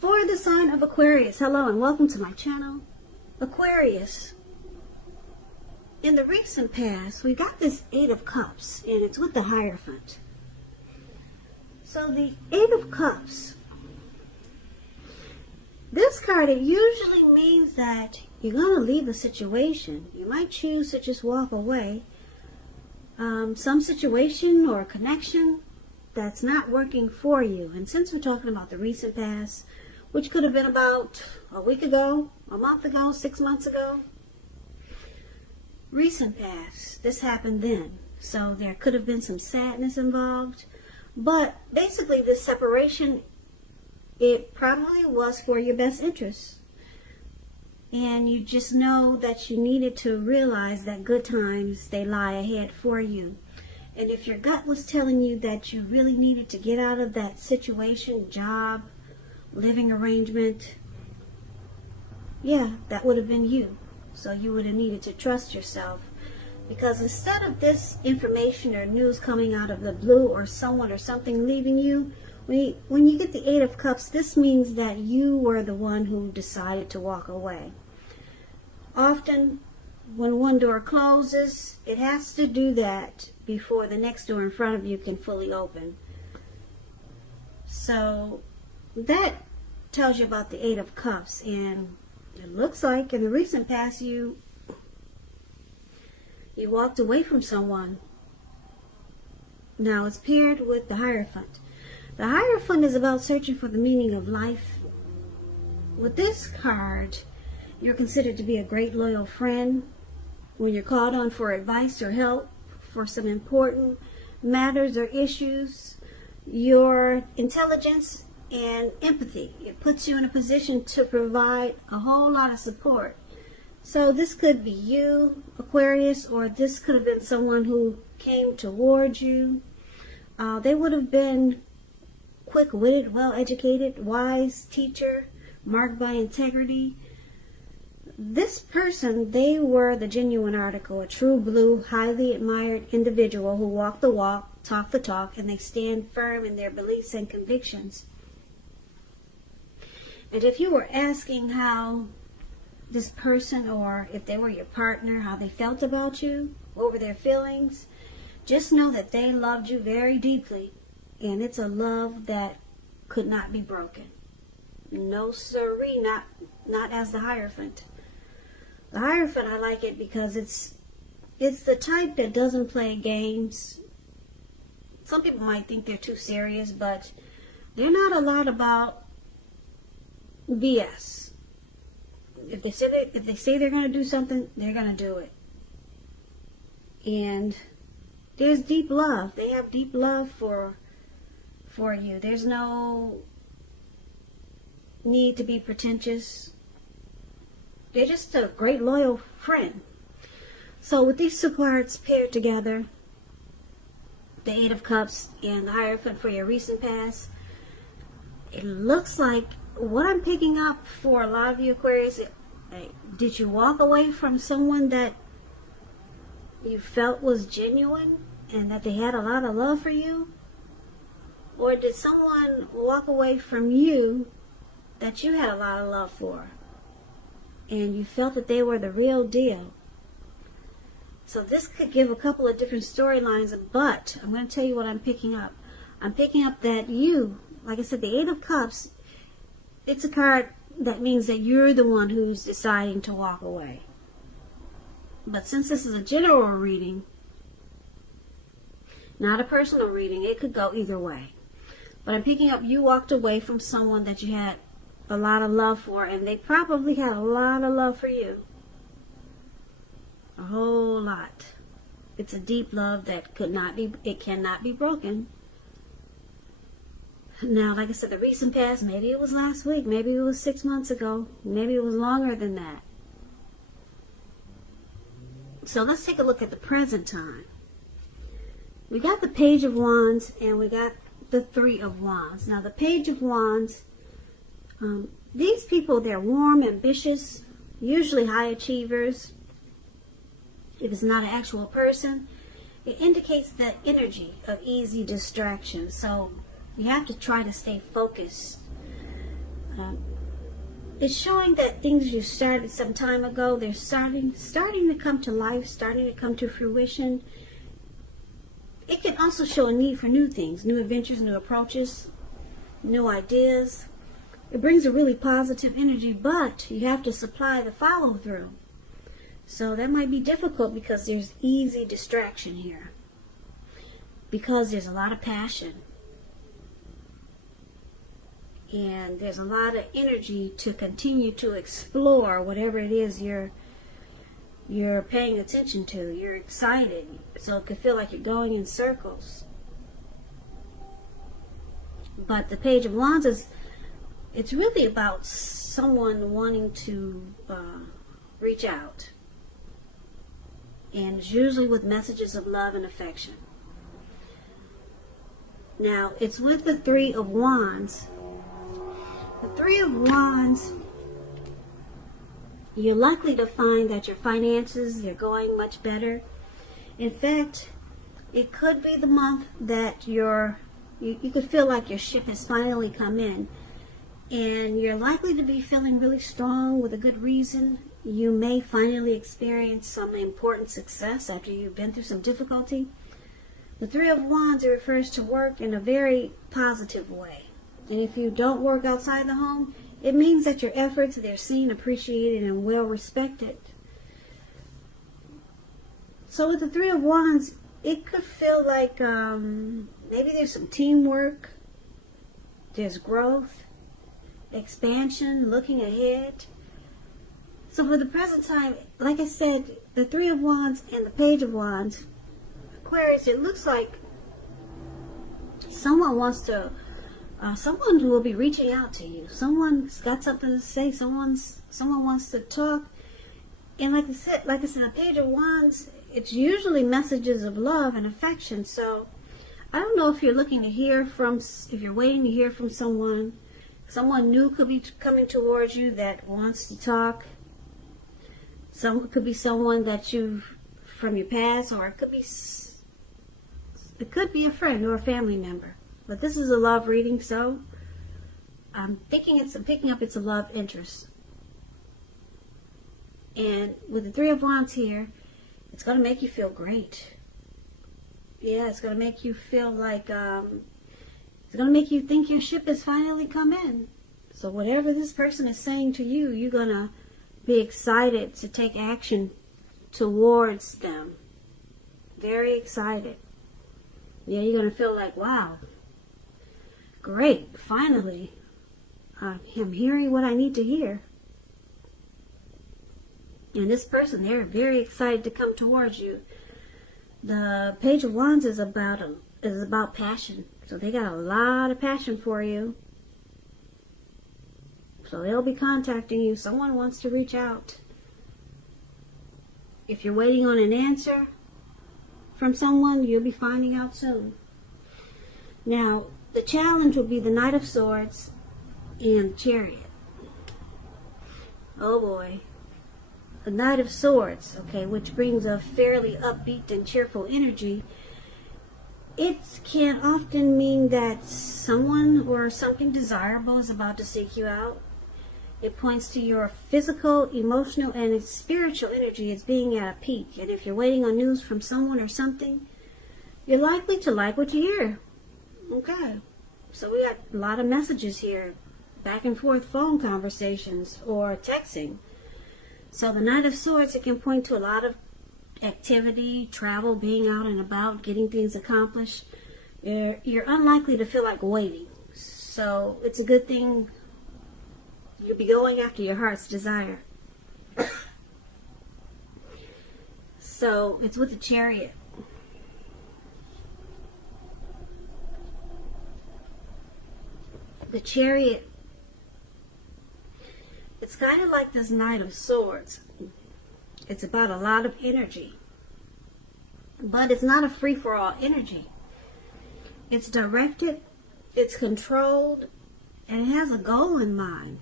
For the sign of Aquarius, hello and welcome to my channel. Aquarius, in the recent past, we got this Eight of Cups, and it's with the Hierophant. So the Eight of Cups, this card, it usually means that you're going to leave a situation. You might choose to just walk away. Some situation or connection that's not working for you. And since we're talking about the recent past, which could have been about a week ago, a month ago, 6 months ago. Recent past, this happened then. So there could have been some sadness involved. But basically this separation, it probably was for your best interest. And you just know that you needed to realize that good times, they lie ahead for you. And if your gut was telling you that you really needed to get out of that situation, job, living arrangement, yeah, that would have been you. So you would have needed to trust yourself, because instead of this information or news coming out of the blue or someone or something leaving you, when you get the Eight of Cups, this means that you were the one who decided to walk away. Often when one door closes, it has to do that before the next door in front of you can fully open. So that tells you about the Eight of Cups, and it looks like in the recent past you walked away from someone. Now it's paired with the Hierophant. The Hierophant is about searching for the meaning of life. With this card, you're considered to be a great loyal friend when you're called on for advice or help for some important matters or issues. Your intelligence and empathy, it puts you in a position to provide a whole lot of support. So this could be you, Aquarius, or this could have been someone who came towards you. They would have been quick-witted, well-educated, wise teacher, marked by integrity. This person, they were the genuine article, a true blue, highly admired individual who walked the walk, talked the talk, and they stand firm in their beliefs and convictions. And if you were asking how this person, or if they were your partner, how they felt about you, what were their feelings, just know that they loved you very deeply. And it's a love that could not be broken. No siree, not as the Hierophant. The Hierophant, I like it because it's the type that doesn't play games. Some people might think they're too serious, but they're not a lot about BS. If they say they're going to do something, they're going to do it. And there's deep love. They have deep love for you. There's no need to be pretentious. They're just a great loyal friend. So with these two cards paired together, the Eight of Cups and the Hierophant for your recent past, it looks like what I'm picking up for a lot of you Aquarius, did you walk away from someone that you felt was genuine and that they had a lot of love for you? Or did someone walk away from you that you had a lot of love for and you felt that they were the real deal? So this could give a couple of different storylines, but I'm going to tell you what I'm picking up. I'm picking up that you, like I said, the Eight of Cups, it's a card that means that you're the one who's deciding to walk away. But since this is a general reading, not a personal reading, it could go either way. But I'm picking up you walked away from someone that you had a lot of love for, and they probably had a lot of love for you. A whole lot. It's a deep love that cannot be broken. Now, like I said, the recent past, maybe it was last week, maybe it was 6 months ago, maybe it was longer than that. So let's take a look at the present time. We got the Page of Wands and we got the Three of Wands. Now the Page of Wands, these people, they're warm, ambitious, usually high achievers. If it's not an actual person, it indicates the energy of easy distraction. So you have to try to stay focused. It's showing that things you started some time ago, they're starting to come to life, starting to come to fruition. It can also show a need for new things, new adventures, new approaches, new ideas. It brings a really positive energy, but you have to supply the follow through. So that might be difficult because there's easy distraction here. Because there's a lot of passion. And there's a lot of energy to continue to explore whatever it is you're paying attention to. You're excited. So it could feel like you're going in circles. But the Page of Wands it's really about someone wanting to reach out. And it's usually with messages of love and affection. Now, it's with the Three of Wands. The Three of Wands, you're likely to find that your finances, they're going much better. In fact, it could be the month that you could feel like your ship has finally come in. And you're likely to be feeling really strong with a good reason. You may finally experience some important success after you've been through some difficulty. The Three of Wands, it refers to work in a very positive way. And if you don't work outside the home, it means that your efforts, they're seen, appreciated, and well respected. So with the Three of Wands, it could feel like maybe there's some teamwork, there's growth, expansion, looking ahead. So for the present time, like I said, the Three of Wands and the Page of Wands, Aquarius, it looks like someone who will be reaching out to you. Someone's got something to say. Someone wants to talk. And like I said, the Page of Wands, it's usually messages of love and affection. So I don't know if you're looking to hear from, if you're waiting to hear from someone. Someone new could be coming towards you that wants to talk. It could be someone that you've from your past, or it could be a friend or a family member. But this is a love reading, so I'm picking up it's a love interest. And with the Three of Wands here, it's going to make you feel great. Yeah, it's going to make you feel like, it's going to make you think your ship has finally come in. So whatever this person is saying to you, you're going to be excited to take action towards them. Very excited. Yeah, you're going to feel like, wow, great, finally, I'm hearing what I need to hear. And this person, they're very excited to come towards you. The Page of Wands is about passion. So they got a lot of passion for you. So they'll be contacting you. Someone wants to reach out. If you're waiting on an answer from someone, you'll be finding out soon. Now, the challenge will be the Knight of Swords and Chariot. Oh boy. The Knight of Swords, okay, which brings a fairly upbeat and cheerful energy. It can often mean that someone or something desirable is about to seek you out. It points to your physical, emotional, and spiritual energy as being at a peak. And if you're waiting on news from someone or something, you're likely to like what you hear. Okay. So we got a lot of messages here. Back and forth phone conversations or texting. So the Knight of Swords, it can point to a lot of activity, travel, being out and about, getting things accomplished. You're unlikely to feel like waiting. So it's a good thing. You'll be going after your heart's desire. So it's with the Chariot. The Chariot, it's kind of like this Knight of Swords. It's about a lot of energy. But it's not a free-for-all energy. It's directed, it's controlled, and it has a goal in mind.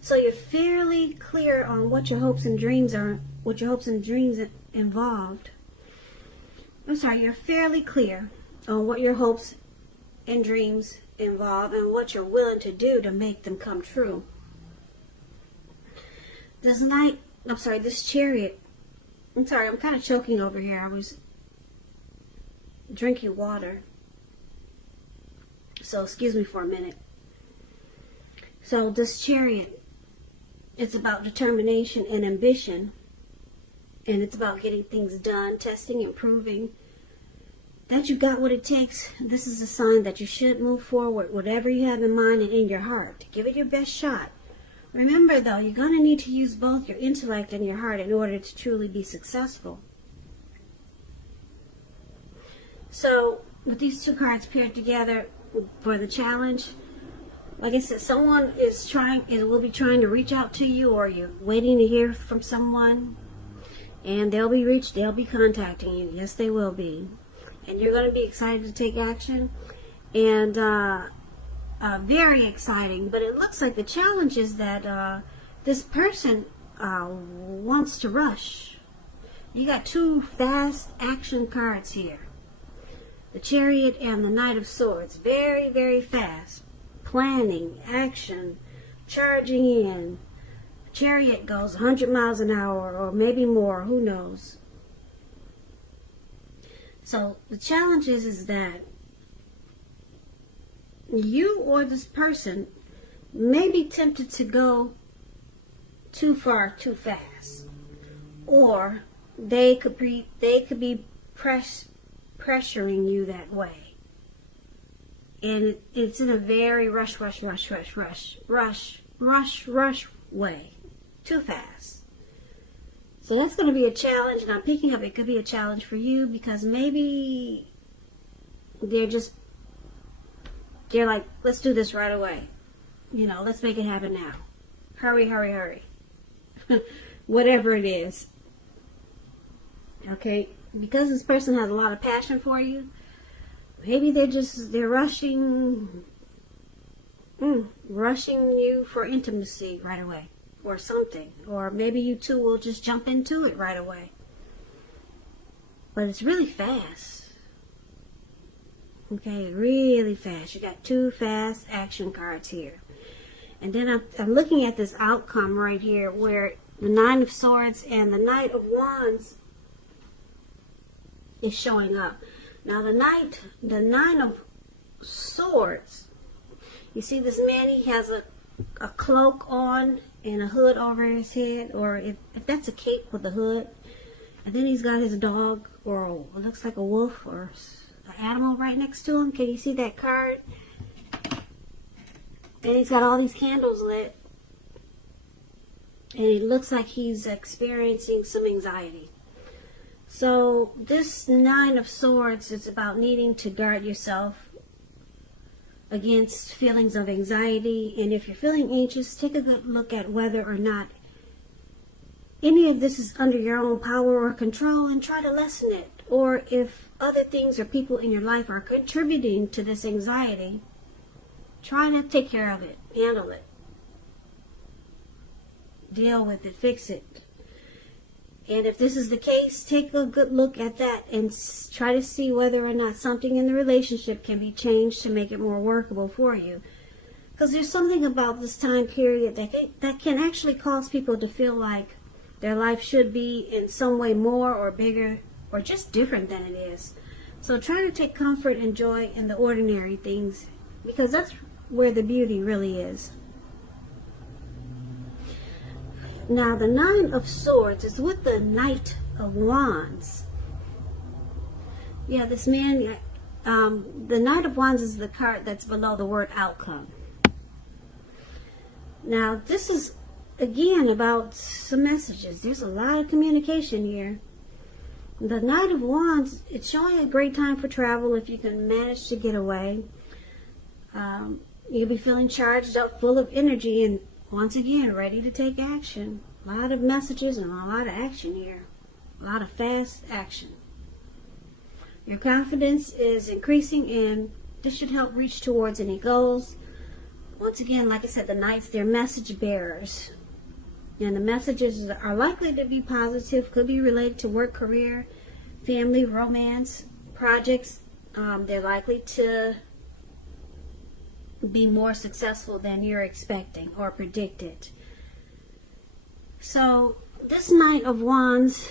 So you're fairly clear on what your hopes and dreams are, what your hopes and dreams involved. You're fairly clear on what your hopes and dreams involved and what you're willing to do to make them come true. This Chariot. I'm sorry, I'm kind of choking over here. I was drinking water. So excuse me for a minute. So this Chariot, it's about determination and ambition. And it's about getting things done, testing and proving that you got what it takes. This is a sign that you should move forward, whatever you have in mind and in your heart. Give it your best shot. Remember, though, you're going to need to use both your intellect and your heart in order to truly be successful. So, with these two cards paired together for the challenge, like I said, someone will be trying to reach out to you, or you're waiting to hear from someone, and they'll be contacting you. Yes, they will be. And you're going to be excited to take action, and very exciting. But it looks like the challenge is that this person wants to rush. You got two fast action cards here. The Chariot and the Knight of Swords. Very, very fast. Planning, action, charging in. Chariot goes 100 miles an hour or maybe more. Who knows? So the challenge is that you or this person may be tempted to go too far too fast, or they could be pressuring you that way, and it's in a very rush way, too fast. So that's going to be a challenge, and I'm picking up it could be a challenge for you, because maybe they're like, let's do this right away. Let's make it happen now. Hurry, hurry, hurry. Whatever it is. Okay? Because this person has a lot of passion for you, maybe they're rushing you for intimacy right away, or something. Or maybe you two will just jump into it right away. But it's really fast. Okay, really fast. You got two fast action cards here. And then I'm looking at this outcome right here, where the Nine of Swords and the Knight of Wands is showing up. Now the Nine of Swords, you see this man, he has a cloak on and a hood over his head, or if that's a cape with a hood, and then he's got his dog, or it looks like a wolf or an animal right next to him. Can you see that card? And he's got all these candles lit, and it looks like he's experiencing some anxiety. So this Nine of Swords is about needing to guard yourself against feelings of anxiety. And if you're feeling anxious, take a good look at whether or not any of this is under your own power or control, and try to lessen it. Or if other things or people in your life are contributing to this anxiety, try to take care of it, handle it, deal with it, fix it. And if this is the case, take a good look at that and try to see whether or not something in the relationship can be changed to make it more workable for you. Because there's something about this time period that can actually cause people to feel like their life should be in some way more or bigger or just different than it is. So try to take comfort and joy in the ordinary things, because that's where the beauty really is. Now the Nine of Swords is with the Knight of Wands. Yeah, this man, the Knight of Wands is the card that's below the word outcome. Now this is again about some messages. There's a lot of communication here. The Knight of Wands, it's showing a great time for travel if you can manage to get away. You'll be feeling charged up, full of energy, and once again, ready to take action. A lot of messages and a lot of action here. A lot of fast action. Your confidence is increasing, and this should help reach towards any goals. Once again, like I said, the Knights, they're message bearers. And the messages are likely to be positive, could be related to work, career, family, romance, projects. They're likely to be more successful than you're expecting or predicted. So this Knight of Wands,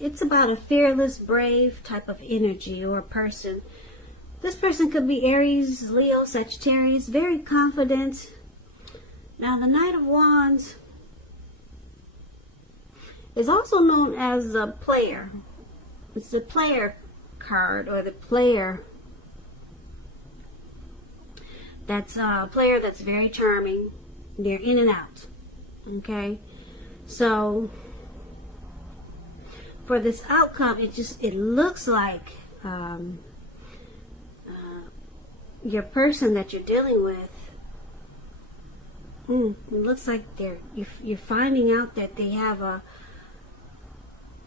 it's about a fearless, brave type of energy or person. This person could be Aries, Leo, Sagittarius, very confident. Now the Knight of Wands is also known as a player. It's the player card, or the player that's a player that's very charming. They're in and out. Okay, so for this outcome, it looks like your person that you're dealing with, it looks like you're finding out that they have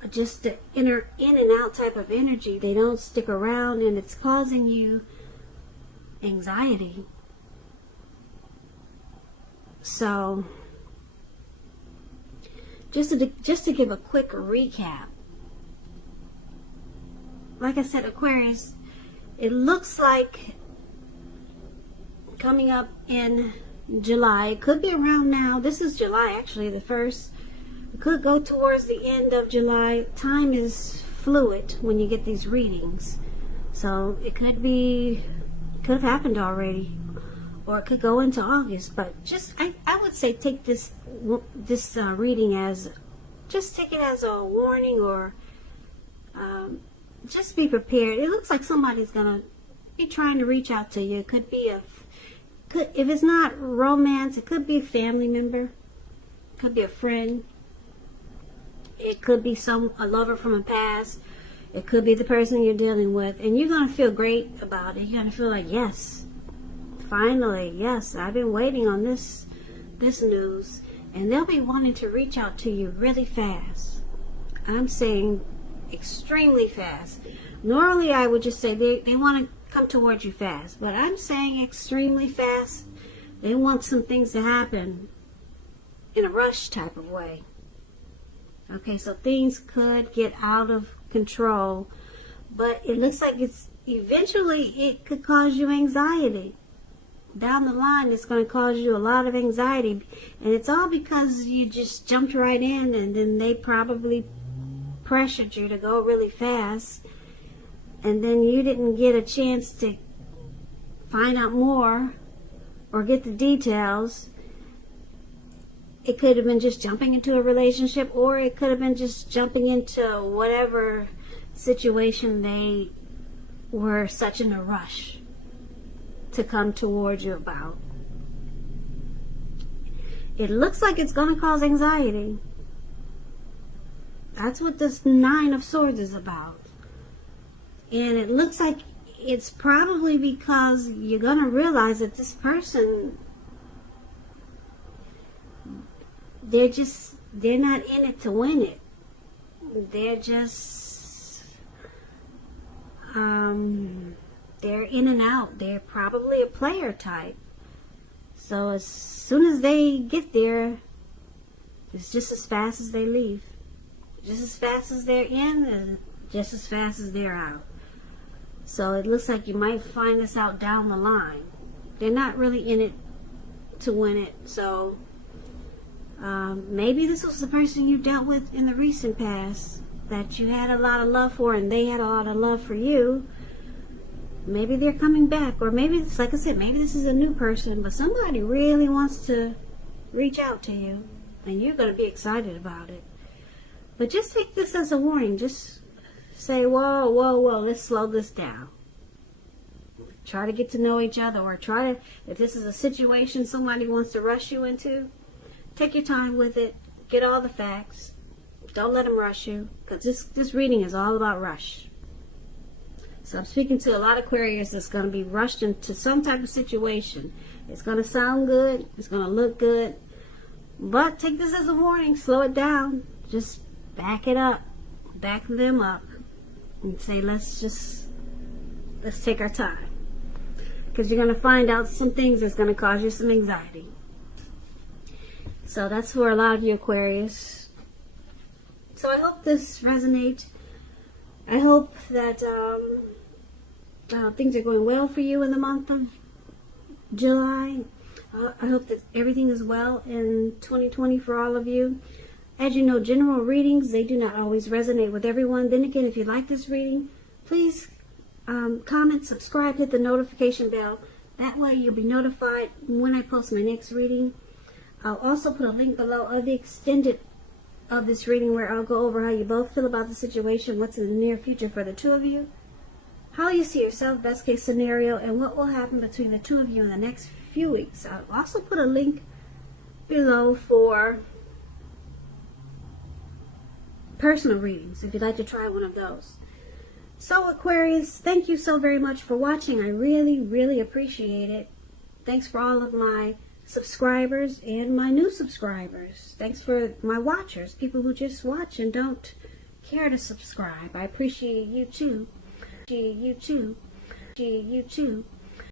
just the in and out type of energy. They don't stick around, and it's causing you anxiety. So just to give a quick recap, like I said, Aquarius, it looks like coming up in July, it could be around now. This is July, actually, the 1st. It could go towards the end of July. Time is fluid when you get these readings. So it could have happened already, or it could go into August. But just, I would say take this reading as, just take it as a warning, or just be prepared. It looks like somebody's going to be trying to reach out to you. It could be if it's not romance, it could be a family member. It could be a friend. It could be a lover from a past. It could be the person you're dealing with. And you're going to feel great about it. You're going to feel like, yes, finally, yes, I've been waiting on this news. And they'll be wanting to reach out to you really fast. I'm saying extremely fast. Normally, I would just say they want to come towards you fast. But I'm saying extremely fast. They want some things to happen in a rush type of way. Okay, so things could get out of control, but it looks like it could cause you anxiety. Down the line, it's going to cause you a lot of anxiety, and it's all because you just jumped right in, and then they probably pressured you to go really fast, and then you didn't get a chance to find out more or get the details. It could have been just jumping into a relationship, or it could have been just jumping into whatever situation they were such in a rush to come towards you about. It looks like it's going to cause anxiety. That's what this 9 of Swords is about. And it looks like it's probably because you're going to realize that this person, they're not in it to win it. They're just, they're in and out. They're probably a player type. So as soon as they get there, it's just as fast as they leave. Just as fast as they're in, and just as fast as they're out. So it looks like you might find this out down the line. They're not really in it to win it. So maybe this was the person you dealt with in the recent past that you had a lot of love for, and they had a lot of love for you. Maybe they're coming back, or maybe it's like I said, maybe this is a new person, but somebody really wants to reach out to you, and you're going to be excited about it. But just take this as a warning. Just say, whoa, whoa, whoa, let's slow this down. Try to get to know each other, or try to, if this is a situation somebody wants to rush you into, take your time with it. Get all the facts. Don't let them rush you, because this reading is all about rush. So I'm speaking to a lot of Aquarius that's going to be rushed into some type of situation. It's going to sound good. It's going to look good. But take this as a warning. Slow it down. Just back it up. Back them up. And say, let's take our time. Because you're going to find out some things that's going to cause you some anxiety. So that's for a lot of you Aquarius. So I hope this resonates. I hope that things are going well for you in the month of July. I hope that everything is well in 2020 for all of you. As you know, general readings, they do not always resonate with everyone. Then again, if you like this reading, please comment, subscribe, hit the notification bell. That way you'll be notified when I post my next reading. I'll also put a link below of the extended of this reading where I'll go over how you both feel about the situation, what's in the near future for the two of you, how you see yourself, best case scenario, and what will happen between the two of you in the next few weeks. I'll also put a link below for personal readings if you'd like to try one of those. So Aquarius, thank you so very much for watching. I really, really appreciate it. Thanks for all of my subscribers and my new subscribers. Thanks for my watchers, people who just watch and don't care to subscribe. I appreciate you too. You too.